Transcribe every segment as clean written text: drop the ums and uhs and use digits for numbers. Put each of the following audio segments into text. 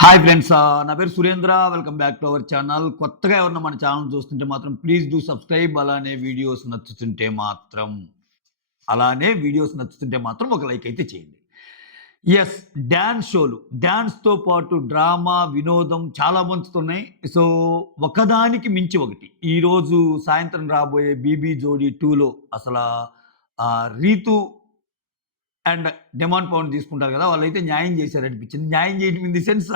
Hi friends, నా పేరు Surendra. Welcome back to our channel. కొత్తగా ఎవరన్నా మన ఛానల్ చూస్తుంటే మాత్రం ప్లీజ్ డూ సబ్స్క్రైబ్. అలానే వీడియోస్ నచ్చుతుంటే మాత్రం ఒక లైక్ అయితే చేయండి. యెస్, డాన్స్ షోలు. డాన్స్‌తో పాటు డ్రామా, వినోదం చాలా పంచుతున్నాయి. సో, ఒకదానికి మించి ఒకటి. ఈరోజు సాయంత్రం రాబోయే 'బీబీ జోడీ 2లో' అసలా 'రీతు' అండ్ డిమాండ్ పౌండ్ తీసుకుంటారు కదా! వాళ్ళైతే న్యాయం చేశారనిపించింది. న్యాయం చేయడం ఇన్ ది సెన్స్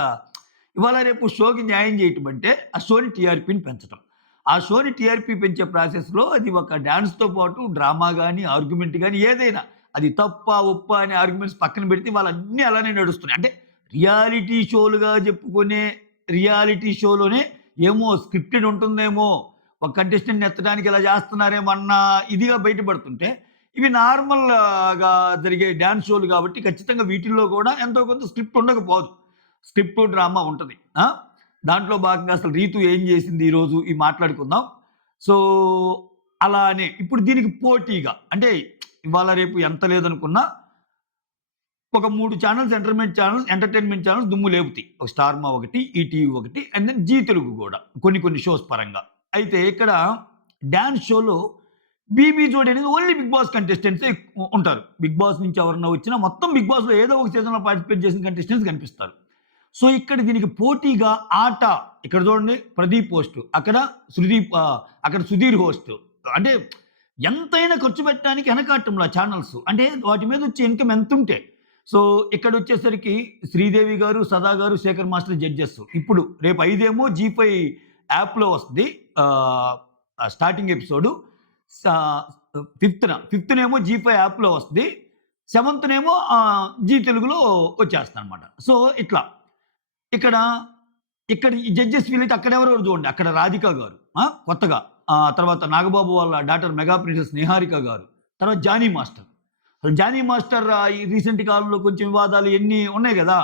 ఇవాళ రేపు షోకి న్యాయం చేయటం అంటే ఆ షోని టీఆర్‌పీని పెంచటం. ఆ షోని టీఆర్‌పీ పెంచే ప్రాసెస్‌లో అది ఒక డాన్స్‌తో పాటు డ్రామా గాని, ఆర్గ్యుమెంట్ గాని ఏదైనా అది తప్పా, ఒప్పా అనే ఆర్గ్యుమెంట్స్ పక్కన పెడితే వాళ్ళన్నీ అలానే నడుస్తున్నాయి. అంటే రియాలిటీ షోలుగా చెప్పుకునే రియాలిటీ షోలోనే ఏమో స్క్రిప్టెడ్ ఉంటుందేమో, ఒక కంటెస్టెంట్‌ని ఎత్తడానికి ఇలా చేస్తున్నారేమో అన్న ఇదిగా బయటపడుతుంటే ఇవి నార్మల్‌గా జరిగే డాన్స్ షోలు కాబట్టి ఖచ్చితంగా వీటిల్లో కూడా ఎంతో కొంత స్క్రిప్ట్ ఉండకపోదు. స్క్రిప్ట్, డ్రామా ఉంటది. దాంట్లో భాగంగా అసలు 'రీతు' ఏం చేసింది ఈరోజు ఇవి మాట్లాడుకుందాం. సో, అలానే ఇప్పుడు దీనికి పోటీగా అంటే ఇవాళ రేపు ఎంత లేదనుకున్నా ఒక 3 ఛానెల్స్ ఎంటర్‌టైన్‌మెంట్ ఛానెల్స్ దుమ్ము లేపుతాయి. ఒక 'స్టార్ మా' ఒకటి, ఈటీవీ ఒకటి అండ్ దెన్ జీ తెలుగు గూడా కొన్ని షోస్ పరంగా. అయితే ఇక్కడ డాన్స్ షోలో 'బీబీ జోడీ' అనేది ఓన్లీ 'బిగ్ బాస్' కంటెస్టెంట్సే ఉంటారు. 'బిగ్ బాస్' నుంచి ఎవరన్నా వచ్చినా మొత్తం 'బిగ్ బాస్‌లో' ఏదో ఒక సీజన్‌లో పార్టిసిపేట్ చేసిన కంటెస్టెంట్స్ కనిపిస్తారు. సో, ఇక్కడ దీనికి పోటీగా ఆట ఇక్కడ చూడండి 'ప్రదీప్' హోస్ట్, అక్కడ 'సుధీర్' హోస్ట్. అంటే ఎంతైనా ఖర్చు పెట్టడానికి వెనకాడటంలా ఛానల్స్. అంటే వాటి మీద వచ్చే ఇన్‌కమ్ ఎంతుంటే. సో, ఇక్కడొచ్చేసరికి 'శ్రీదేవి' గారు, 'సదా' గారు, 'శేఖర్ మాస్టర్' జడ్జెస్. ఇప్పుడు రేపు 5 ఏమో జీ5 యాప్‌లో వస్తది. Starting episode. సా ఫిఫ్త్‌నేమో జీ5 యాప్‌లో వస్తది. సెవెంత్‌నేమో జీ తెలుగులో వచ్చేస్తదనమాట. సో, ఇట్లా. ఇక్కడ, ఇక్కడ ఈ జడ్జెస్ వీళ్ళైతే అక్కడెవరెవరు చూడండి. అక్కడ 'రాధిక' గారు కొత్తగా. తర్వాత 'నాగబాబు' వాళ్ళ డాటర్ 'మెగా ప్రిన్సెస్' 'నిహారిక' గారు. తర్వాత 'జానీ మాస్టర్'. అసలు 'జానీ మాస్టర్' ఈ రీసెంట్ కాలంలో కొంచెం వివాదాలు ఇయన్నీ ఉన్నాయి గదా!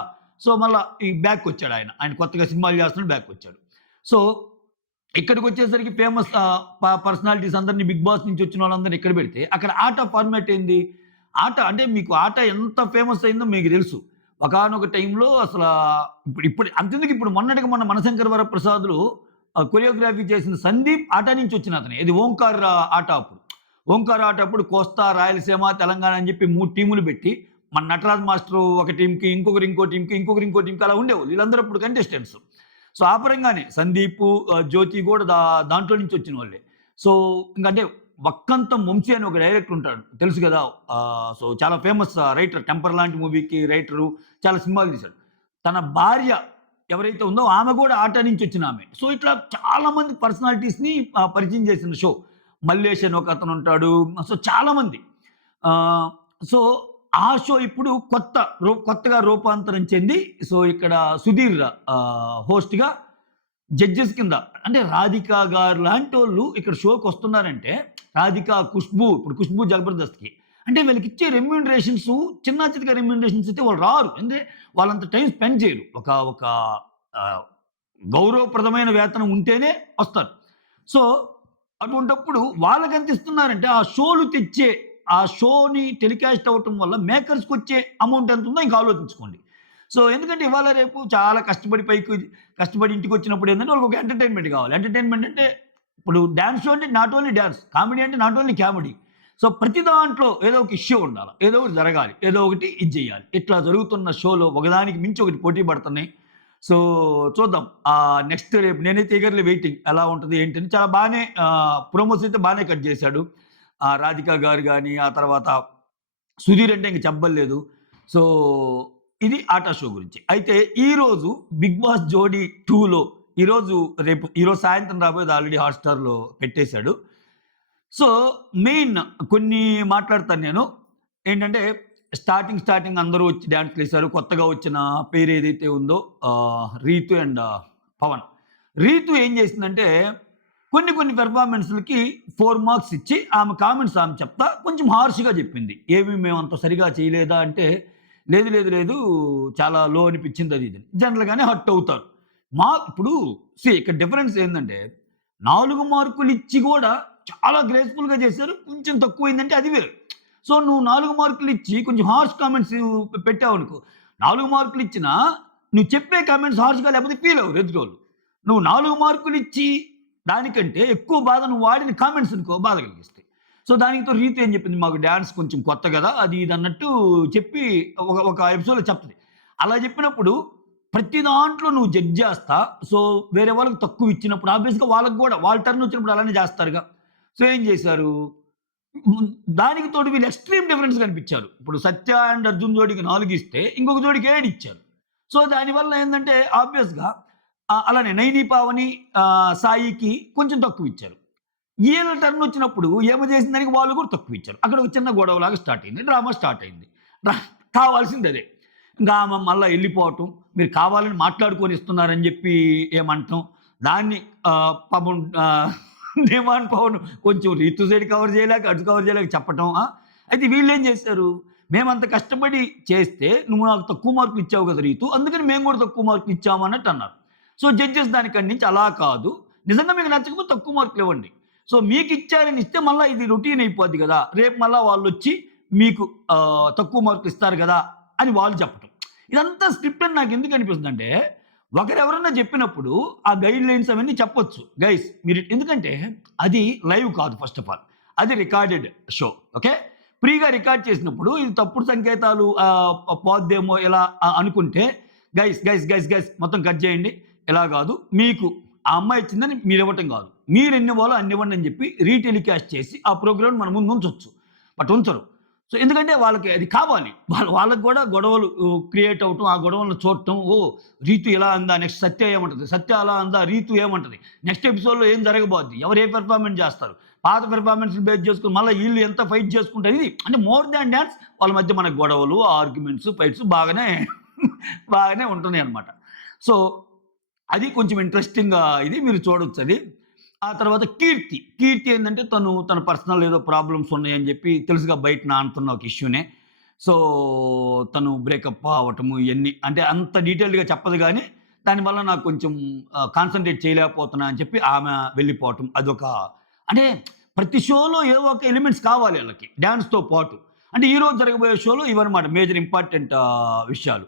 సో, మళ్ళా ఈ బ్యాక్‌కొచ్చాడు ఆయన. ఆయన కొత్తగా సినిమాలు చేస్తున్నాడు, బ్యాక్‌కొచ్చాడు. సో, ఇక్కడికొచ్చేసరికి ఫేమస్ పర్సనాలిటీస్ అందరిని 'బిగ్ బాస్' నుంచి వచ్చిన వాళ్ళందరిని ఇక్కడ పెడితే, అక్కడ ఆట ఫార్మాట్ ఏంది? ఆట అంటే మీకు ఆట ఎంత ఫేమస్ అయిందో మీకు తెలుసు. ఒకానొక టైంలో అసలా ఇప్పుడు అంతెందుకు ఇప్పుడు మొన్నటికి మొన్న 'మనశంకర్ వరప్రసాద్‌లో' కొరియోగ్రఫీ చేసిన 'సందీప్' ఆట నుంచి వచ్చిన అతనే. ఇది 'ఓంకార్' ఆట అప్పుడు. 'ఓంకార్' ఆట అప్పుడు కోస్తా, రాయలసీమ, తెలంగాణ అని చెప్పి 3 టీములు పెట్టి, మన 'నటరాజ్ మాస్టరు' ఒక టీమ్‌కి, ఇంకొకరు ఇంకో టీమ్‌కి, ఇంకొకరు ఇంకో టీమ్‌కి అలా ఉండేవాళ్ళు. వీళ్ళందరూ అప్పుడు కంటెస్టెంట్స్. సో, ఆ పరంగానే 'సందీపు', 'జ్యోతి' కూడా దాంట్లో నుంచి వచ్చిన వాళ్ళే. సో, ఇంకంటే వక్కంతం వంశీ అని ఒక డైరెక్టర్ ఉంటాడు. తెలుసు గదా! సో, చాలా ఫేమస్ రైటర్. 'టెంపర్' లాంటి మూవీకి రైటరు. చాలా సినిమాలు తీశాడు. తన భార్య ఎవరైతే ఉందో ఆమె గూడా ఆట నుంచి వచ్చిన ఆమె. సో, ఇట్లా చాలా మంది పర్సనాలిటీస్‌ని పరిచయం చేసిన షో. 'మల్లేష్' అని ఒకతను ఉంటాడు. సో, చాలా మంది. ఆహ్, సో, ఆ షో ఇప్పుడు కొత్తగా రూపాంతరం చెంది సో, ఇక్కడ 'సుధీర్' హోస్ట్‌గా జడ్జెస్ కింద అంటే 'రాధిక' గారు లాంటోళ్ళు ఇక్కడ షోకొస్తున్నారంటే 'రాధిక', 'ఖుష్బూ' ఇప్పుడు 'ఖుష్బూ' 'జబర్దస్త్‌కి' అంటే వీళ్ళకిచ్చే రెమ్యూనరేషన్స్ చిన్నా చితక రెమ్యూనరేషన్స్ అయితే వాళ్ళు రారు. అంటే వాళ్ళంత టైం స్పెండ్ చేయరు. ఒక ఒక ఆహ్, గౌరవప్రదమైన వేతనం ఉంటేనే వస్తారు. సో, అటువంటప్పుడు వాళ్ళకెంత ఇస్తున్నారంటే ఆ షోలు తెచ్చే ఆ షోని టెలికాస్ట్ అవ్వటం వల్ల మేకర్స్‌కొచ్చే అమౌంట్ ఎంతుందో ఇంక ఆలోచించుకోండి. సో, ఎందుకంటే ఇవాళ రేపు చాలా కష్టపడి ఇంటికొచ్చినప్పుడు ఏందంటే వాళ్ళకొక ఎంటర్‌టైన్‌మెంట్ కావాలి. ఎంటర్‌టైన్‌మెంట్ అంటే ఇప్పుడు డాన్స్ షో అంటే నాట్ ఓన్లీ డాన్స్. కామెడీ అంటే నాట్ ఓన్లీ కామెడీ. సో, ప్రతి దాంట్లో ఏదో ఒక ఇష్యూ ఉండాల. ఏదో ఒకటి జరగాలి. ఏదో ఒకటి ఇది జేయాలి. ఇట్లా జరుగుతున్న షోలో ఒకదానికి మించి ఒకటి పోటీ పడుతున్నాయి. సో, చూద్దాం. నెక్స్ట్ రేపు నేనైతే ఈగర్‌లీ వెయిటింగ్ ఎలా ఉంటది ఏంటని. చాలా బానే ప్రోమోస్ అయితే బానే కట్ చేశాడు. 'రాధిక' గారు గాని, ఆ తర్వాత 'సుధీర్' అంటే ఇంక చెప్పబల్లేదు. సో, ఇది ఆటా షో గురించి. అయితే ఈరోజు 'బిగ్ బాస్ జోడీ 2లో' ఈరోజు సాయంత్రం రాబోయేది ఆల్రెడీ హాట్‌స్టార్‌లో పెట్టేశాడు. సో, మెయిన్ కొన్ని మాట్లాడతాను నేను. ఏంటంటే స్టార్టింగ్ అందరూ వచ్చి డాన్స్‌లేసారు. కొత్తగా వచ్చిన పేరు ఏదైతే ఉందో 'రీతు' అండ్ పవన్. 'రీతు' ఏం చేసిందంటే కొన్ని పెర్ఫార్మన్స్‌లకి 4 మార్క్స్ ఇచ్చి ఆమె కామెంట్స్ ఆమె చెప్తా కొంచెం హార్ష్‌గా చెప్పింది. ఏమి మేమంత సరిగ్గా చేయలేదా అంటే, లేదు చాలా లో అనిపించింది అది ఇది అని. జనరల్‌గానే హర్ట్ అవుతారు. ఇప్పుడు ఇక్కడ డిఫరెన్స్ ఏందంటే 4 మార్కులు ఇచ్చి గూడా చాలా గ్రేస్‌ఫుల్‌గా చేశారు. కొంచెం తక్కువైందంటే అది వేరు. నువ్వు 4 మార్కులు ఇచ్చి కొంచెం హార్ష్ కామెంట్స్ పెట్టావనుకో, 4 మార్కులు ఇచ్చినా నువ్వు చెప్పే కామెంట్స్ హార్ష్‌గా లేకపోతే ఫీల్ అవ్వరు ఎదుటోళ్ళు. నువ్వు 4 మార్కులు ఇచ్చి దానికంటే ఎక్కువ బాధ నువ్వు వాడిన కామెంట్స్ అనుకో బాధ కలిగిస్తాయి. సో, దానితో రీతు ఏం చెప్పింది, మాకు డాన్స్ కొంచెం కొత్త గదా! అది ఇది అన్నట్టు చెప్పి ఒక ఎపిసోడ్‌లో చెప్తది. అలా చెప్పినప్పుడు ప్రతి దాంట్లో నువ్వు జడ్జ్ చేస్తా, సో, వేరే వాళ్ళకి తక్కువ ఇచ్చినప్పుడు ఆబ్వియస్‌గా వాళ్ళకి గూడా వాళ్ళ టర్న్ వచ్చినప్పుడు అలానే చేస్తారుగా. సో, ఏం చేశారు? హ్మ్. దానికి తోడు వీళ్ళు ఎక్స్‌ట్రీమ్ డిఫరెన్స్ కనిపించారు. ఇప్పుడు 'సత్య అండ్ అర్జున్' జోడీకి 4 ఇస్తే ఇంకొక జోడీకి 7 ఇచ్చారు. సో, దానివల్ల ఏందంటే ఆబ్వియస్‌గా అలానే 'నైని పావని' 'సాయికి' కొంచెం తక్కువ ఇచ్చారు. ఈళ్ళ టర్న్ వచ్చినప్పుడు ఈమె చేసిన దానికి వాళ్ళు కూడా తక్కువ ఇచ్చారు. అక్కడ ఒక చిన్న గొడవలాగా స్టార్ట్ అయింది. డ్రామా స్టార్ట్ అయింది. రా కావాల్సింది అదే. ఇంకా ఆమె మళ్ళా ఎళ్ళిపోవటం, మీరు కావాలని మాట్లాడుకొని ఇస్తున్నారని చెప్పి ఏమంటం. దాన్ని పాపం డిమాండ్ పవన్ కొంచెం ఇటు సైడ్ కవర్ చేయలేక, అటు కవర్ చేయలేక చెప్పటం. అయితే వీళ్ళేం చేశారు, మేమంత కష్టపడి చేస్తే నువ్వు నాకు తక్కువ మార్కులు ఇచ్చావు కదా రీతు, అందుకని మేము కూడా తక్కువ మార్కులు ఇచ్చాము అన్నట్టు అన్నారు. సో, జడ్జెస్ దాన్ని ఖండించి అలా కాదు, నిజంగా మీకు నచ్చకపోతే తక్కువ మార్కులు ఇవ్వండి. సో, మీకిచ్చారని ఇస్తే మళ్ళా ఇది రొటీన్ అయిపోద్ది గదా! రేపు మళ్ళా వాళ్ళొచ్చి మీకు తక్కువ మార్కులు ఇస్తారు గదా! అని వాళ్ళు చెప్పటం. ఇదంతా స్క్రిప్ట్ అని నాకెందుకు అనిపిస్తుందంటే, ఒకరెవరన్నా చెప్పినప్పుడు ఆ గైడ్‌లైన్స్ అవన్నీ చెప్పొచ్చు. గైస్ మీరు ఎందుకంటే అది లైవ్ కాదు ఫస్ట్ ఆఫ్ ఆల్. అది రికార్డెడ్ షో. ఓకే. ఫ్రీగా రికార్డ్ చేసినప్పుడు ఇది తప్పుడు సంకేతాలు పోద్దేమో ఇలా అనుకుంటే గైస్ మొత్తం కట్ చేయండి. ఇలా గాదు. మీకు ఆ అమ్మాయి ఇచ్చిందని మీరివ్వటం గాదు. మీరెన్నివ్వాలో అన్నివ్వండి అని చెప్పి రీటెలికాస్ట్ చేసి ఆ ప్రోగ్రామ్‌ని మన ముందు ఉంచొచ్చు. బట్ ఉంచరు. సో, ఎందుకంటే వాళ్ళకి అది కావాలి. వాళ్ళకి గూడా గొడవలు క్రియేట్ అవ్వటం, ఆ గొడవలను చూడటం. ఓహ్! రీతు ఇలా అందా, నెక్స్ట్ సత్య ఏమంటది? సత్య అలా అందా, రీతు ఏమంటది? నెక్స్ట్ ఎపిసోడ్‌లో ఏం జరగబోద్ది? ఎవరు ఏ పెర్ఫార్మన్స్ జేస్తారు? పాత పెర్ఫార్మన్స్‌ని బేస్ చేసుకొని మళ్ళా ఈళ్ళు ఎంత ఫైట్ చేసుకుంటారు. ఇది అంటే మోర్ దాన్ డాన్స్ వాళ్ళ మధ్య మనకు గొడవలు, ఆర్గ్యుమెంట్స్, ఫైట్స్ బాగానే ఉంటున్నాయన్నమాట. సో, అది కొంచెం ఇంట్రెస్టింగ్‌గా ఇది మీరు చూడొచ్చది. ఆ తర్వాత కీర్తి ఏందంటే తన పర్సనల్ ఏదో ప్రాబ్లమ్స్ ఉన్నాయని జెప్పి తెలుసుగా బయట నానుతున్న ఒక ఇష్యూనే. సో, తను బ్రేకప్ అవ్వటము ఇయన్నీ అంటే అంత డీటెయిల్డ్‌గా చెప్పదు గానీ, దానివల్ల నాకు కొంచెం కాన్సంట్రేట్ చేయలేకపోతున్నా అని చెప్పి ఆమె వెళ్ళిపోవటం. అదొక అంటే ప్రతి షోలో ఏవో ఒక ఎలిమెంట్స్ కావాలి ఆళ్ళకి డాన్స్‌తో పాటు. అంటే ఈరోజు జరగబోయే షోలో ఇవన్నమాట మేజర్ ఇంపార్టెంట్ విషయాలు.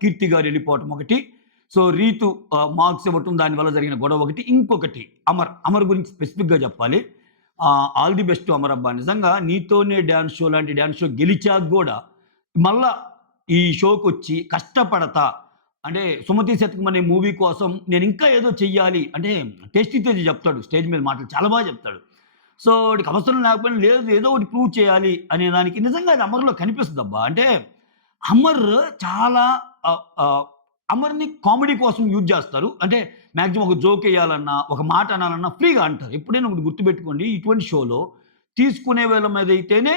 కీర్తి గారు వెళ్ళిపోవటం ఒకటి. సో, రీతు మార్క్స్ ఇవ్వటం దానివల్ల జరిగిన గొడవ ఒకటి. ఇంకొకటి అమర్ గురించి స్పెసిఫిక్‌గా చెప్పాలి. ఆల్ ది బెస్ట్ అమర్ అబ్బా! నిజంగా నీతోనే డాన్స్ షో లాంటి డాన్స్ షో గెలిచాక గూడా మళ్ళా ఈ షోకొచ్చి కష్టపడతా అంటే 'సుమతి శతకం' అనే మూవీ కోసం నేనింకా ఏదో చెయ్యాలి అంటే 'టేస్టీ తేజ' చెప్తాడు స్టేజ్ మీద మాటలు చాలా బాగా చెప్తాడు. సో, వాడికి అవసరం లేకపోయినా లేదు ఏదో ఒకటి ప్రూవ్ చేయాలి అనే దానికి నిజంగా అది అమర్‌లో కనిపిస్తదబ్బా! అంటే అమర్ చాలా ఆహ్, ఆహ్, అమర్‌ని కామెడీ కోసం యూజ్ జేస్తారు. అంటే మాక్సిమం ఒక జోకేయాలన్నా, ఒక మాట అనాలన్నా ఫ్రీగా అంటారు. ఎప్పుడైనా ఒకటి గుర్తుపెట్టుకోండి. ఇటువంటి షోలో తీసుకునే వాళ్ళ మీదైతేనే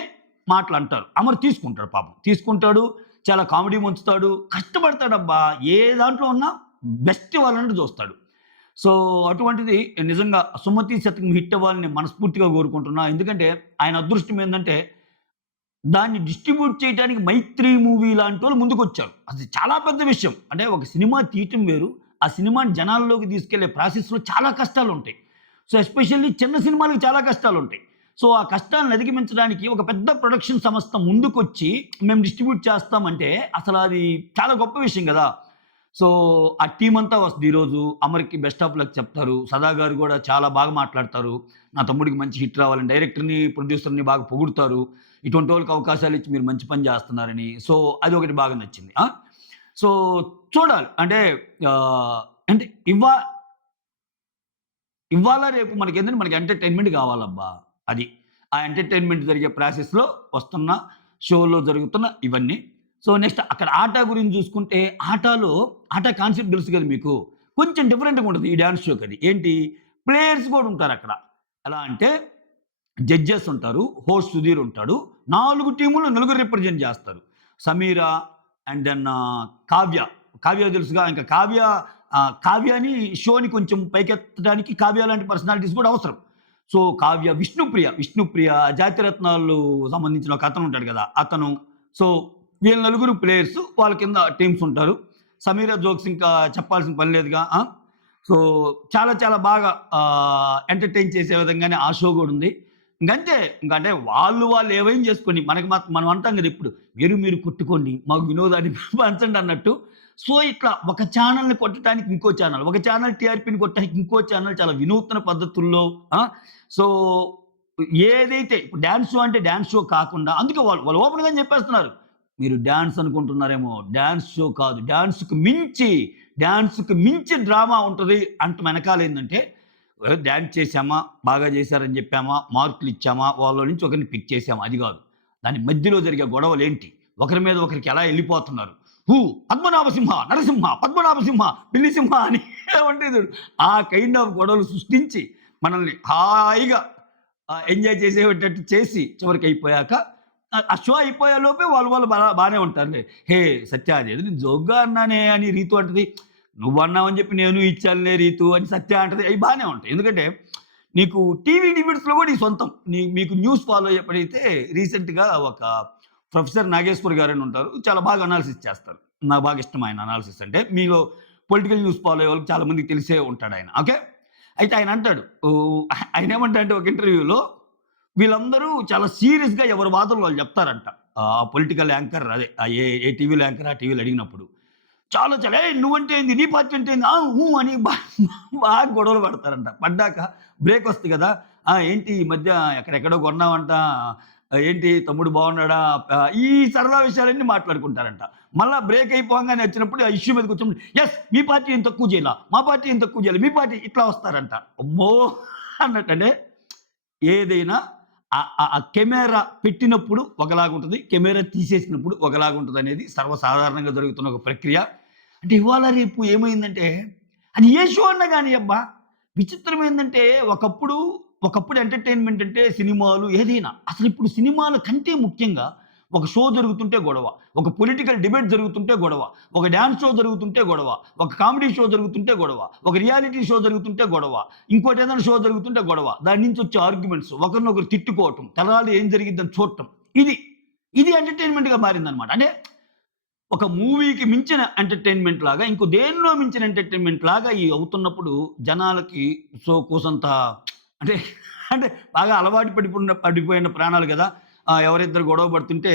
మాటలంటారు. అమర్ తీసుకుంటాడు పాపం. తీసుకుంటాడు. చాలా కామెడీ ముంచుతాడు. కష్టపడతాడబ్బా! ఏ దాంట్లో ఉన్నా బెస్ట్ ఇవ్వాలని చూస్తాడు. సో, అటువంటిది నిజంగా 'సుమతి శతకం' హిట్ అవ్వాలని మనస్ఫూర్తిగా కోరుకుంటున్నా. ఎందుకంటే ఆయన అదృష్టం ఏందంటే దాన్ని డిస్ట్రిబ్యూట్ చేయడానికి 'మైత్రి' మూవీ లాంటోళ్ళు ముందుకొచ్చారు. అది చాలా పెద్ద విషయం. అంటే ఒక సినిమా తీయటం వేరు. ఆ సినిమాని జనాల్లోకి తీసుకెళ్ళే ప్రాసెస్‌లో చాలా కష్టాలుంటాయి. సో, ఎస్పెషల్లీ చిన్న సినిమాలకి చాలా కష్టాలుంటాయి. సో, ఆ కష్టాలను అధిగమించడానికి ఒక పెద్ద ప్రొడక్షన్ సంస్థ ముందుకొచ్చి మేము డిస్ట్రిబ్యూట్ చేస్తామంటే అసలది చాలా గొప్ప విషయం గదా! సో, ఆ టీమంతా వస్తది ఈరోజు. అమర్‌కి బెస్ట్ ఆఫ్ లక్ చెప్తారు. సదా గారు గూడా చాలా బాగా మాట్లాడతారు. నా తమ్ముడికి మంచి హిట్ రావాలని డైరెక్టర్‌ని, ప్రొడ్యూసర్‌ని బాగా పొగుడుతారు. ఇటువంటోళ్ళకి అవకాశాలిచ్చి మీరు మంచి పని జేస్తున్నారని. సో, అదొకటి బాగా నచ్చింది. సో, చూడాలి. అంటే ఆహ్, అంటే ఇవ్వాళ రేపు మనకేంటంటే మనకి ఎంటర్‌టైన్‌మెంట్ గావాలబ్బా! అది. ఆ ఎంటర్‌టైన్‌మెంట్ జరిగే ప్రాసెస్‌లో వస్తున్న షోలో జరుగుతున్న ఇవన్నీ. సో, నెక్స్ట్ అక్కడ ఆట గురించి జూసుకుంటే ఆట కాన్సెప్ట్ తెలుసు గదా మీకు. కొంచెం డిఫరెంట్‌గా ఉంటది ఈ డాన్స్ షోకది. ఏంటి ప్లేయర్స్ గూడా ఉంటారక్కడ. ఎలా అంటే జడ్జెస్ ఉంటారు. హోస్ట్ సుధీర్ ఉంటాడు. 4 టీముల్లో నలుగురు రిప్రజెంట్ జేస్తారు. Sameera and then Kavya. కావ్య తెలుసుగా ఇంకా కావ్యని షోని కొంచెం పైకెత్తడానికి కావ్య లాంటి పర్సనాలిటీస్ కూడా అవసరం. సో, కావ్య, విష్ణుప్రియ జాతిరత్నాలు సంబంధించిన ఒక అతను ఉంటాడు గదా! అతను. సో, వీళ్ళు నలుగురు ప్లేయర్స్. వాళ్ళ కింద టీమ్స్ ఉంటారు. సమీర జోక్స్ ఇంకా చెప్పాల్సిన పని లేదుగా. సో, చాలా చాలా బాగా ఎంటర్‌టైన్ చేసే విధంగానే ఆ షో గూడా ఉంది. ఇంకంతే. ఇంకంటే వాళ్ళు ఏవైనా చేసుకొని మనకి మనం అంటాం గదా! ఇప్పుడు మీరు కొట్టుకోండి. మాకు వినోదాన్ని పంచండి అన్నట్టు. సో, ఇట్లా ఒక ఛానెల్‌ని కొట్టడానికి ఇంకో ఛానెల్, ఒక ఛానెల్ టీఆర్‌పీని కొట్టడానికి ఇంకో ఛానెల్ చాలా వినూత్న పద్ధతుల్లో ఆ! సో, ఏదైతే ఇప్పుడు డాన్స్ షో అంటే డాన్స్ షో కాకుండా అందుకే వాళ్ళు ఓపెన్‌గానే చెప్పేస్తున్నారు. మీరు డాన్స్ అనుకుంటున్నారేమో, డాన్స్ షో కాదు. డాన్స్‌కి మించి డ్రామా ఉంటది. అంట వెనకాలేందంటే డాన్స్ చేశామా, బాగా చేశారని చెప్పామా, మార్కులిచ్చామా, వాళ్ళలో నుంచి ఒకరిని పిక్ చేసామా అది గాదు. దాని మధ్యలో జరిగే గొడవలేంటి? ఒకరి మీద ఒకరికి ఎలా ఎళ్ళిపోతున్నారు. పద్మనాభసింహ, నరసింహ, పద్మనాభసింహ, పిల్లిసింహ అని ఉంటాయి చూడు. ఆ కైండ్ ఆఫ్ గొడవలు సృష్టించి మనల్ని హాయిగా ఎంజాయ్ చేసేటట్టు చేసి చివరికి అయిపోయాక ఆ షో అయిపోయే లోపే వాళ్ళు బానే ఉంటారులే. హే! సత్య అదేదో నేను జోక్‌గా అన్నానే అని రీతు అంటది. నువ్వన్నావని చెప్పి నేను ఇచ్చానులే రీతు అని సత్య అంటది. అయి బానే ఉంటాయి. ఎందుకంటే నీకు టీవీ డిబేట్స్‌లో కూడా ఈ సొంతం. మీకు న్యూస్ ఫాలో అయ్యేప్పుడైతే రీసెంట్‌గా ఒక ప్రొఫెసర్ నాగేశ్వర్ గారని ఉంటారు. చాలా బాగా అనాలిసిస్ చేస్తారు. నాకు బాగా ఇష్టం ఆయన అనాలిసిస్ అంటే. మీలో పొలిటికల్ న్యూస్ ఫాలో అయ్యే వాళ్ళకి చాలా మందికి తెలిసే ఉంటాడాయన. ఓకే. అయితే ఆయన అంటాడు. ఆయనేమంటాడంటే ఒక ఇంటర్వ్యూలో వీళ్ళందరూ చాలా సీరియస్‌గా ఎవరి వాదనలు వాళ్ళు చెప్తారంట. పొలిటికల్ యాంకర్ అదే ఏ టీవీలో యాంకర్ ఆ టీవీలో అడిగినప్పుడు. చాలా చాలా "ఏయ్! నువ్వంటే ఏంది? నీ పార్టీ అంటే ఏంది? ఆ! ఊ" అని బాగా గొడవలు పడతారంట. పడ్డాక బ్రేక్ వస్తది కదా! ఏంటి ఈ మధ్య ఎక్కడెక్కడో కొన్నావంట. ఏంటి తమ్ముడు బాగున్నాడా? ఈ సరదా విషయాలన్నీ మాట్లాడుకుంటారంట. మళ్ళా బ్రేక్ అయిపోంగానే వచ్చినప్పుడు ఆ ఇష్యూ మీదకి వచ్చినప్పుడు "యెస్! మీ పార్టీ ఏం తక్కువ చేయలా. మా పార్టీ ఏం తక్కువ చేయలే. మీ పార్టీ" ఇట్లా వస్తారంట. అమ్మో! అన్నట్టు అంటే ఏదైనా ఆ కెమెరా పెట్టినప్పుడు ఒకలాగుంటది. కెమెరా తీసేసినప్పుడు ఒకలాగుంటదనేది సర్వసాధారణంగా జరుగుతున్న ఒక ప్రక్రియ. అంటే ఇవాళ రేపు ఏమైందంటే అది ఏ షో అన్నా గానియబ్బా! విచిత్రం ఏందంటే ఒకప్పుడు ఎంటర్‌టైన్‌మెంట్ అంటే సినిమాలు ఏదైనా. అసలిప్పుడు సినిమాల కంటే ముఖ్యంగా ఒక షో జరుగుతుంటే గొడవ. ఒక పొలిటికల్ డిబేట్ జరుగుతుంటే గొడవ. ఒక డాన్స్ షో జరుగుతుంటే గొడవ. ఒక కామెడీ షో జరుగుతుంటే గొడవ. ఒక రియాలిటీ షో జరుగుతుంటే గొడవ. ఇంకోటేదైనా షో జరుగుతుంటే గొడవ. దాని నుంచి వచ్చే ఆర్గ్యుమెంట్స్ ఒకరినొకరు తిట్టుకోవటం. తెల్లారి ఏం జరిగిద్దని చూడటం. ఇది. ఇది ఎంటర్‌టైన్‌మెంట్‌గా మారిందనమాట. అంటే ఒక మూవీకి మించిన ఎంటర్‌టైన్‌మెంట్ లాగా, ఇంకో దేనిలో మించిన ఎంటర్‌టైన్‌మెంట్ లాగా ఈ అవుతున్నప్పుడు జనాలకి కూసంత అంటే, అంటే బాగా అలవాటు పడిపోయిన ప్రాణాలు గదా! ఎవరిద్దరు గొడవ పడుతుంటే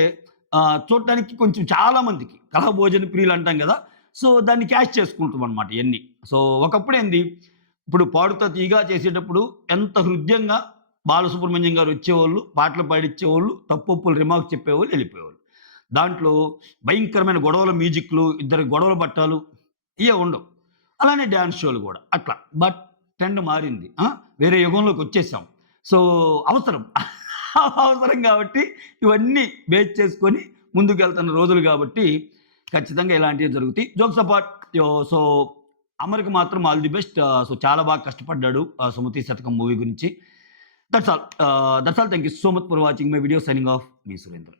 చూడటానికి కొంచెం చాలా మందికి కలహభోజన ప్రియులు అంటాం గదా! సో, దాన్ని క్యాష్ చేసుకుంటామనమాట ఇయన్నీ. సో, ఒకప్పుడేంది ఇప్పుడు 'పాడుతా తీగ' చేసేటప్పుడు ఎంత హృద్యంగా బాలసుబ్రహ్మణ్యం గారు వచ్చేవాళ్ళు, పాటలు పాడిచ్చేవాళ్ళు, తప్పొప్పులు రిమార్క్స్ చెప్పేవాళ్ళు, ఎళ్ళిపోయేవాళ్ళు. దాంట్లో భయంకరమైన గొడవల మ్యూజిక్‌లు, ఇద్దరి గొడవలు పట్టాలు ఇయ్యే ఉండవు. అలానే డాన్స్ షోలు గూడా అట్లా. బట్ ట్రెండ్ మారింది. వేరే యుగంలోకొచ్చేసాం. సో, అవసరం. అవసరం గాబట్టి ఇవన్నీ బేస్ చేసుకొని ముందుకెళ్తున్న రోజులు గాబట్టి ఖచ్చితంగా ఇలాంటివి జరుగుతాయి. జోక్స్ అపార్ట్ సో, అమర్‌కి మాత్రం ఆల్ ది బెస్ట్. సో, చాలా బాగా కష్టపడ్డాడు 'సుమతి శతకం' మూవీ గురించి. That's all. Thank you so much for watching my video. Signing off me Surendra.